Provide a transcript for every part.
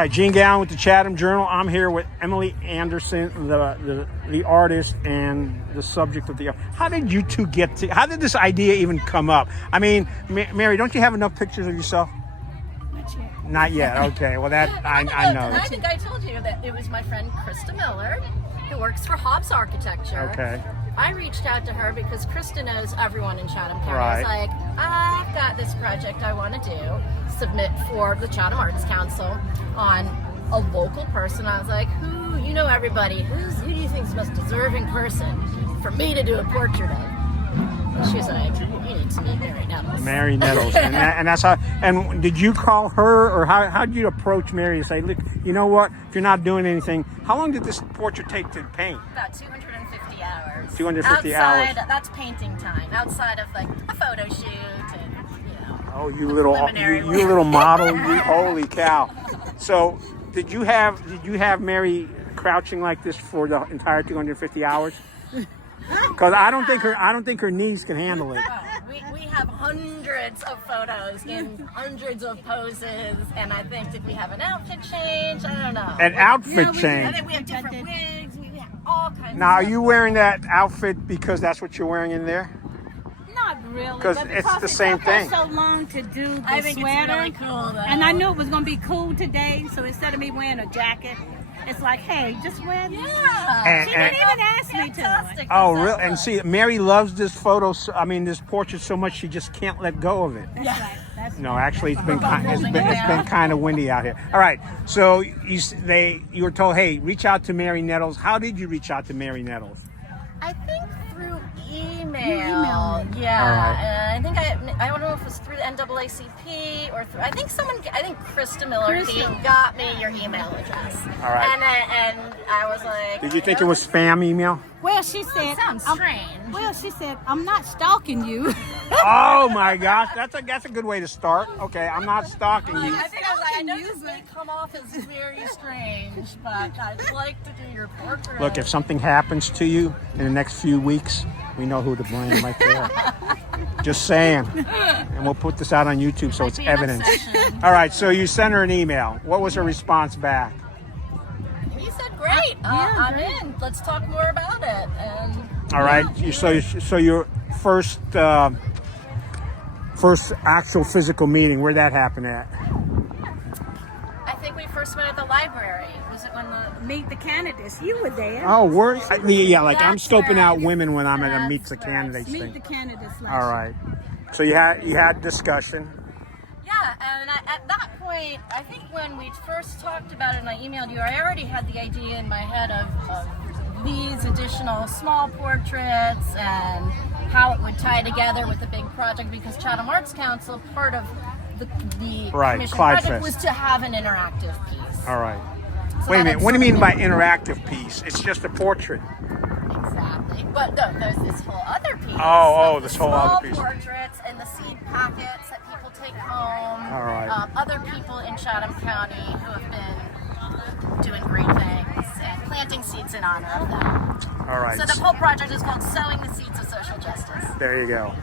right, Gene Gowan with the Chatham Journal. I'm here with Emily Anderson, the artist and the subject of the. How did you two get to? How did this idea even come up? I mean, Mary, don't you have enough pictures of yourself? Not yet. Not yet. Okay. Well, that I know. I think I told you that it was my friend Krista Miller, who works for Hobbs Architecture. Okay. I reached out to her because Krista knows everyone in Chatham County. Right. I was like, I've got this project I want to do, submit for the Chatham Arts Council on a local person. I was like, who, you know everybody, who do you think is the most deserving person for me to do a portrait of? And she was like, you need to meet Mary Nettles. Mary Nettles, and that's how. And did you call her, or how did you approach Mary and say, look, you know what? If you're not doing anything, how long did this portrait take to paint? About 250 hours. 250 outside, hours. That's painting time. Outside of like a photo shoot and Oh, you little preliminary you little model! You holy cow! So, did you have Mary crouching like this for the entire 250 hours? Because I don't think her knees can handle it. We have hundreds of photos in hundreds of poses, and I think did we have an outfit change? I don't know. An outfit I change. think we have different wigs. We have all kinds. Now, of are you wearing that outfit because that's what you're wearing in there? Not really. 'Cause but it's because the same it took us thing. so long to do the I think sweater, it's really cool, though. and I knew it was going to be cool today. So instead of me wearing a jacket, it's like, hey, just wear this. Yeah. She didn't even ask me to. Fantastic. Oh, Does that really? And look? see, Mary loves this photo. This portrait so much she just can't let go of it. That's right. That's No, right. actually, it's been kind of windy out here. All right, so you were told, hey, reach out to Mary Nettles. How did you reach out to Mary Nettles? I think through email. You emailed me. Yeah. All right. And I think I don't know if it was through the NAACP or through. I think Krista Miller got me your email address. All right. And I was like. Did you think it was spam email? Well, she said. Sounds strange. Well, she said, I'm not stalking you. Oh my gosh, that's a good way to start. Okay, I'm not stalking you. I think I was like, I know this may come off as very strange, but I'd like to do your portrait. Look, if something happens to you in the next few weeks, we know who to blame right there. Just saying. And we'll put this out on YouTube so it's Might be an evidence. obsession. All right, so you sent her an email. What was her response back? He said, "Great, I'm in. Let's talk more about it." And All right, so your first actual physical meeting, where'd that happen at? I think we first met at the library. Was it when the Meet the candidates. You were there. Oh, yeah, like I'm That's scoping out right. women when I'm at a That's meet the right. candidates Meet thing. the candidates. All right. So you had discussion. Yeah, and at that point, I think when we first talked about it and I emailed you, I already had the idea in my head of these additional small portraits and how it would tie together with the big project, because Chatham Arts Council, part of the Right, commission Clyde project Fest. was to have an interactive piece. All right. So Wait a that minute. What do you mean sort by of- interactive piece? It's just a portrait. Exactly. But no, there's this whole other piece. Oh, of this the whole other small piece. portraits and the seed packets that people take home. All right. Other people in Chatham County who have been doing great things and planting seeds in honor of them. All right. So the whole project is called Sowing the Seeds of Social Justice. There you go.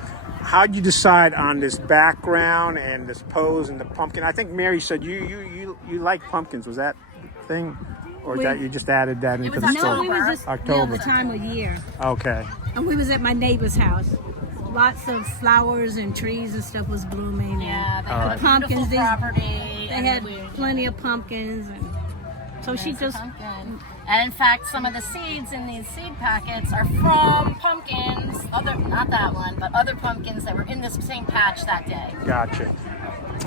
How'd you decide on this background and this pose and the pumpkin? I think Mary said you like pumpkins. Was that the thing? Or that you just added that into was the October. No, story? we was just October. the time of year. Okay. And we was at my neighbor's house. Lots of flowers and trees and stuff was blooming. Yeah, they All had right. a Pumpkins, beautiful these- property. They and had we- plenty of pumpkins, and so she There's a just pumpkin. And in fact, some of the seeds in these seed packets are from pumpkins, not that one, but other pumpkins that were in this same patch that day. Gotcha.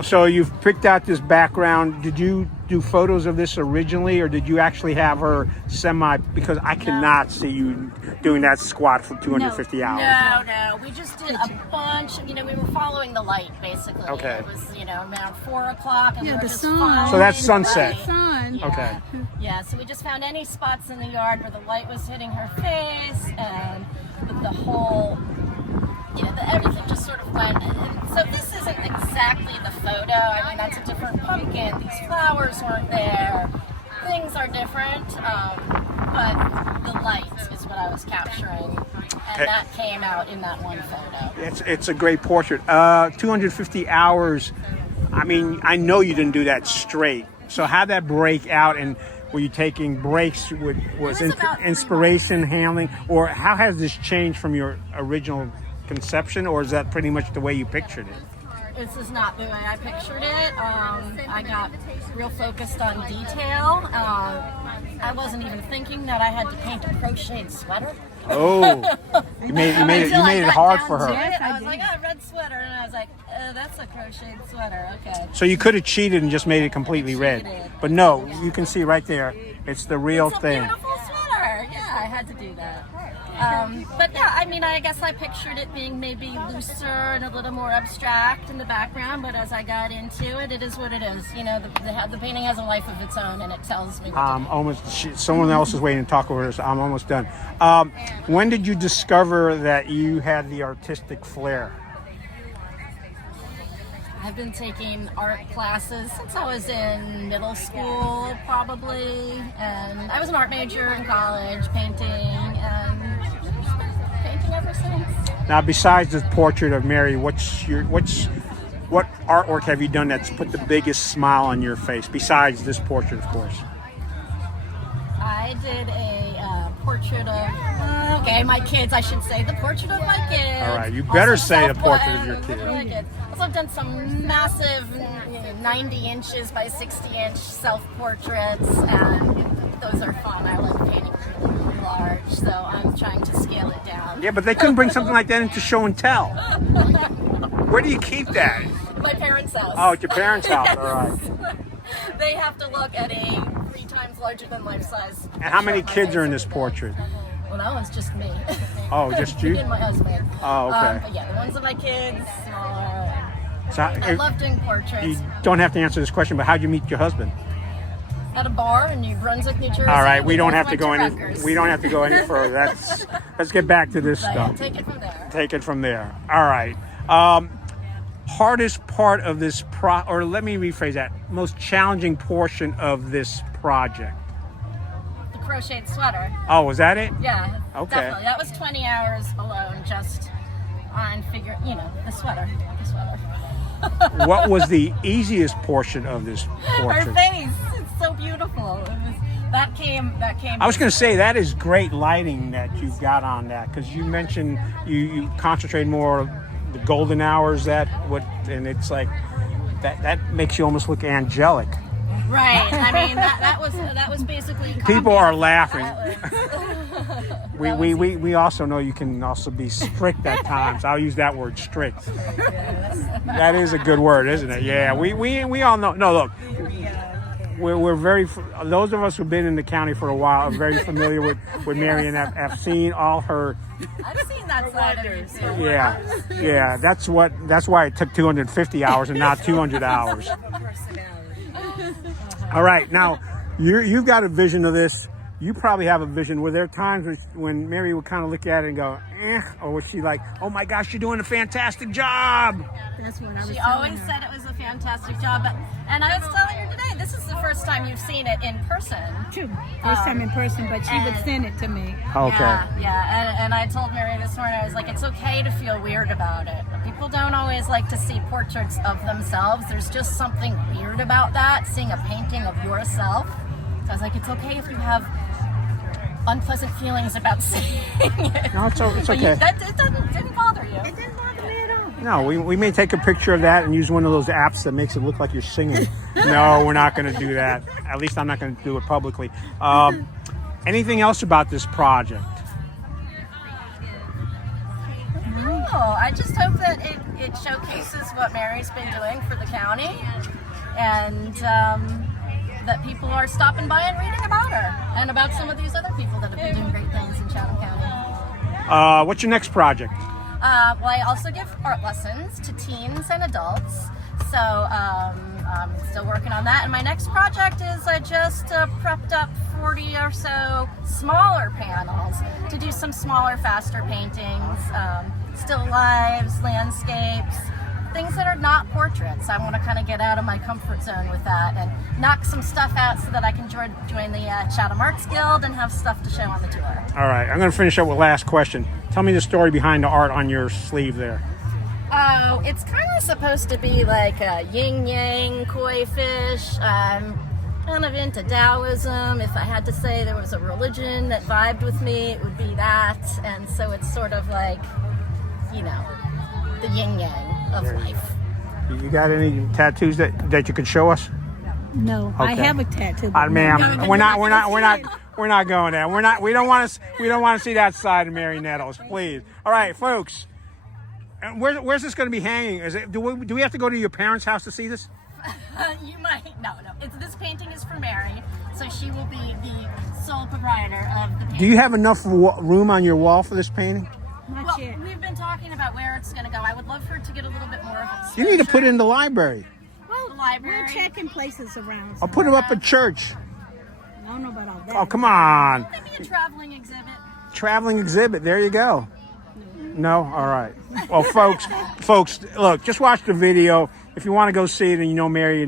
So you've picked out this background. Did you do photos of this originally, or did you actually have her because I cannot see you doing that squat for 250 hours. No, we just did a bunch. We were following the light basically. Okay. It was, around 4 o'clock, and Yeah, we were the just sun. following So that's the sunset. light. sun. Yeah. Okay. Yeah, so we just found any spots in the yard where the light was hitting her face, and the whole, everything just sort of went. And so this isn't exactly the photo. I mean, that's a different pumpkin. These flowers weren't there. Things are different, but the light is what I was capturing, and that came out in that one photo. It's a great portrait. 250 hours. I mean, I know you didn't do that straight. So how'd that break out, and were you taking breaks with was about 3 inspiration handling, or how has this changed from your original conception, or is that pretty much the way you pictured it? This is not the way I pictured it. I got real focused on detail. I wasn't even thinking that I had to paint a crocheted sweater. Oh, you made it hard for her. I was like, oh, red sweater, and I was like, that's a crocheted sweater. Okay. So you could have cheated and just made it completely red, but no, you can see right there, it's the real It's a thing. beautiful sweater. Yeah, I had to do that. But yeah, I mean, I guess I pictured it being maybe looser and a little more abstract in the background, but as I got into it, it is what it is. You know, the painting has a life of its own, and it tells me what to do. Someone else is waiting to talk over this. I'm almost done. When did you discover that you had the artistic flair? I've been taking art classes since I was in middle school, probably, and I was an art major in college, painting, and just been painting ever since. Now, besides this portrait of Mary, what artwork have you done that's put the biggest smile on your face? Besides this portrait, of course. I did a portrait of, my kids, I should say, the portrait of my kids. All right, you better Also say the portrait of your kids. Also, I've done some massive 90 inches by 60 inch self-portraits, and those are fun. I love painting really large, so I'm trying to scale it down. Yeah, but they couldn't bring something like that into show and tell. Where do you keep that? My parents' house. Oh, at your parents' house, all right. They have to look at a 3 times larger than life size. And how many kids are in this portrait? Well, that one's just me. Oh, just you? And my husband. Oh, okay. But yeah, the ones of my kids, smaller. So, I love doing portraits. You don't have to answer this question, but how'd you meet your husband? At a bar in New Brunswick, New Jersey. All right, we don't have to went go any. Rutgers. We don't have to go any further. Let's get back to this So, stuff. take it from there. Take it from there. All right. Hardest part of this or let me rephrase that. Most challenging portion of this project. The crocheted sweater. Oh, was that it? Yeah. Okay. Definitely. That was 20 hours alone just on the sweater. What was the easiest portion of this Her portrait? face. It's so beautiful. That came. I was going to say that is great lighting that you've got on that, because you mentioned you concentrate more on the golden hours and it's like that makes you almost look angelic. Right. I mean that was basically. People are laughing. That We also know you can also be strict at times. I'll use that word, strict. That is a good word, isn't it? Yeah, we all know. No, look, we're very, those of us who've been in the county for a while are very familiar with Mary and have seen all her. I've seen that side of you too. Yeah. That's why it took 250 hours and not 200 hours. All right, now you've got a vision of this. You probably have a vision. Were there times when Mary would kind of look at it and go, or was she like, oh my gosh, you're doing a fantastic job? That's what I was She telling always her. said it was a fantastic job, and I was telling her today, this is the first time you've seen it in person. Too. First time in person, but she would send it to me. Okay. Yeah, and I told Mary this morning, I was like, it's okay to feel weird about it. People don't always like to see portraits of themselves. There's just something weird about that, seeing a painting of yourself. So I was like, it's okay if you have unpleasant feelings about seeing it. No, it's But okay. It didn't bother you. It didn't bother me at all. No, we may take a picture of that and use one of those apps that makes it look like you're singing. No, we're not going to do that. At least I'm not going to do it publicly. Anything else about this project? No, I just hope that it showcases what Mary's been doing for the county, and that people are stopping by and reading about her and about some of these other people that have been doing great things in Chatham County. What's your next project? Well, I also give art lessons to teens and adults, so I'm still working on that. And my next project is I just prepped up 40 or so smaller panels to do some smaller, faster paintings, still lives, landscapes, things that are not portraits. I want to kind of get out of my comfort zone with that and knock some stuff out so that I can join the Chatham Arts Guild and have stuff to show on the tour. All right, I'm going to finish up with last question. Tell me the story behind the art on your sleeve there. Oh, it's kind of supposed to be like a yin-yang koi fish. kind of into Taoism. If I had to say there was a religion that vibed with me, it would be that. And so it's sort of like, you know, the yin yang of life. You got any tattoos that you could show us? No, I have a tattoo. Ma'am, we're not going there. We don't want to see that side of Mary Nettles, please. All right, folks. And where's this going to be hanging? Do we have to go to your parents' house to see this? You might. No. This painting is for Mary, so she will be the sole proprietor of the painting. Do you have enough room on your wall for this painting? Not yet. We've been talking about where it's going to go. I would love for it to get a little bit more of a You need to put it in the library. Well, the library. we're checking places around. I'll put it up at church. I don't know about all that. Oh, come on. Maybe a traveling exhibit. Traveling exhibit. There you go. No? All right. Well, folks, look, just watch the video. If you want to go see it and you know Mary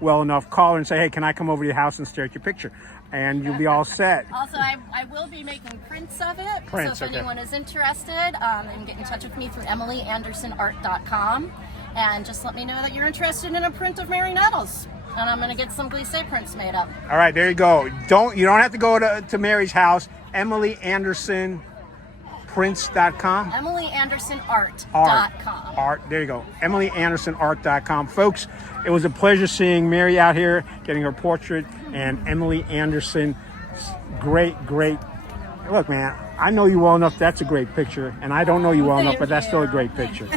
well enough, call her and say, hey, can I come over to your house and stare at your picture? And you'll be all set. Also, I will be making prints of it. Prints, so if okay. anyone is interested, then get in touch with me through EmilyAndersonArt.com. And just let me know that you're interested in a print of Mary Nettles. And I'm going to get some glissé prints made up. All right, there you go. You don't have to go to Mary's house. EmilyAndersonPrints.com. EmilyAndersonArt.com. Art. There you go. EmilyAndersonArt.com. Folks, it was a pleasure seeing Mary out here, getting her portrait, and Emily Anderson. Great. Look, man, I know you well enough. That's a great picture. And I don't know you well enough, but that's still a great picture.